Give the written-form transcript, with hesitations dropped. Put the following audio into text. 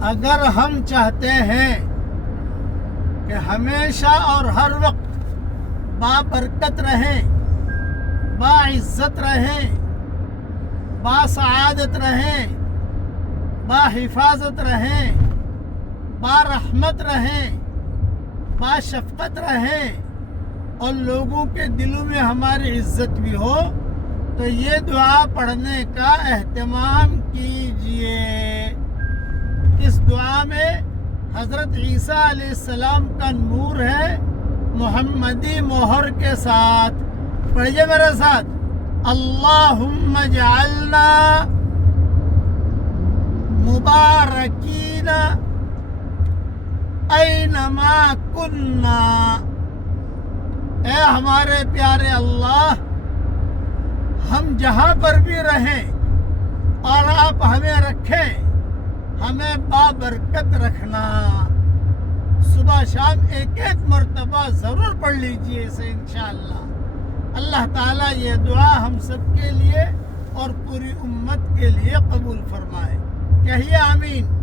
اگر ہم چاہتے ہیں کہ ہمیشہ اور ہر وقت بابرکت رہیں، باعزت رہیں، باسعادت رہیں، باحفاظت رہیں، بارحمت رہیں، باشفقت رہیں اور لوگوں کے دلوں میں ہماری عزت بھی ہو، تو یہ دعا پڑھنے کا اہتمام کیجئے۔ اس دعا میں حضرت عیسیٰ علیہ السلام کا نور ہے محمدی مہر کے ساتھ۔ پڑھیے میرے ساتھ، اللہم اجعلنا مبارکین اینما کننا۔ اے ہمارے پیارے اللہ، ہم جہاں پر بھی رہیں اور آپ ہمیں رکھیں، ہمیں بابرکت رکھنا۔ صبح شام ایک ایک مرتبہ ضرور پڑھ لیجئے اسے انشاءاللہ۔ اللہ تعالیٰ یہ دعا ہم سب کے لیے اور پوری امت کے لیے قبول فرمائے۔ کہیے آمین۔